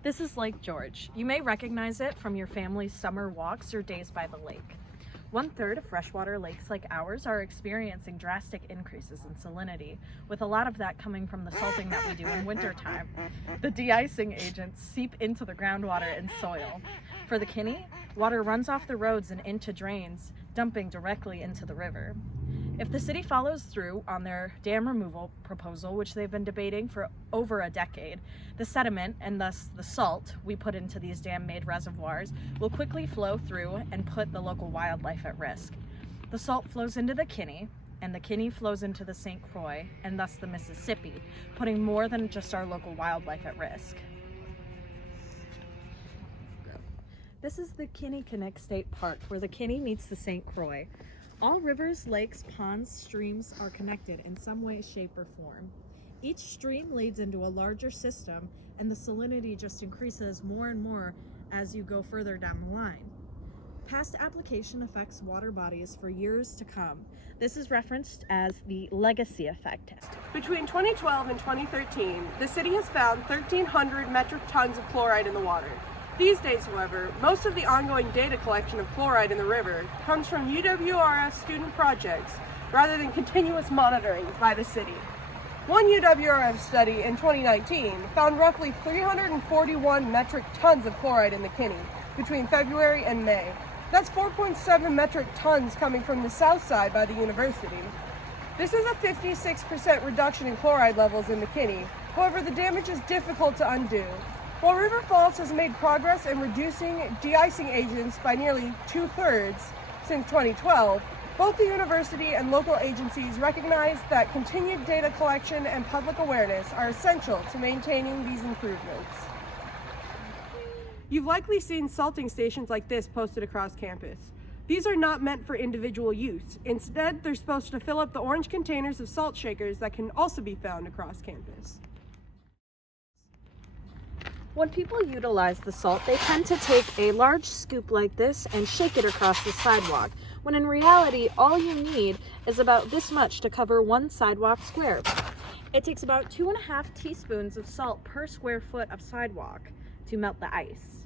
This is Lake George. You may recognize it from your family's summer walks or days by the lake. 1/3 of freshwater lakes like ours are experiencing drastic increases in salinity, with a lot of that coming from the salting that we do in wintertime. The de-icing agents seep into the groundwater and soil. For the Kinni, water runs off the roads and into drains, dumping directly into the river. If the city follows through on their dam removal proposal, which they've been debating for over a decade, the sediment, and thus the salt we put into these dam-made reservoirs, will quickly flow through and put the local wildlife at risk. The salt flows into the Kinni, and the Kinni flows into the St. Croix, and thus the Mississippi, putting more than just our local wildlife at risk. This is the Kinni State Park, where the Kinni meets the St. Croix. All rivers, lakes, ponds, streams are connected in some way, shape, or form. Each stream leads into a larger system, and the salinity just increases more and more as you go further down the line. Past application affects water bodies for years to come. This is referenced as the legacy effect. Between 2012 and 2013, the city has found 1,300 metric tons of chloride in the water. These days, however, most of the ongoing data collection of chloride in the river comes from UWRF student projects rather than continuous monitoring by the city. One UWRF study in 2019 found roughly 341 metric tons of chloride in the Kinni between February and May. That's 4.7 metric tons coming from the south side by the university. This is a 56% reduction in chloride levels in the Kinni. However, the damage is difficult to undo. While River Falls has made progress in reducing de-icing agents by nearly 2/3 since 2012, both the university and local agencies recognize that continued data collection and public awareness are essential to maintaining these improvements. You've likely seen salting stations like this posted across campus. These are not meant for individual use. Instead, they're supposed to fill up the orange containers of salt shakers that can also be found across campus. When people utilize the salt, they tend to take a large scoop like this and shake it across the sidewalk, when in reality, all you need is about this much to cover one sidewalk square. It takes about 2.5 teaspoons of salt per square foot of sidewalk to melt the ice.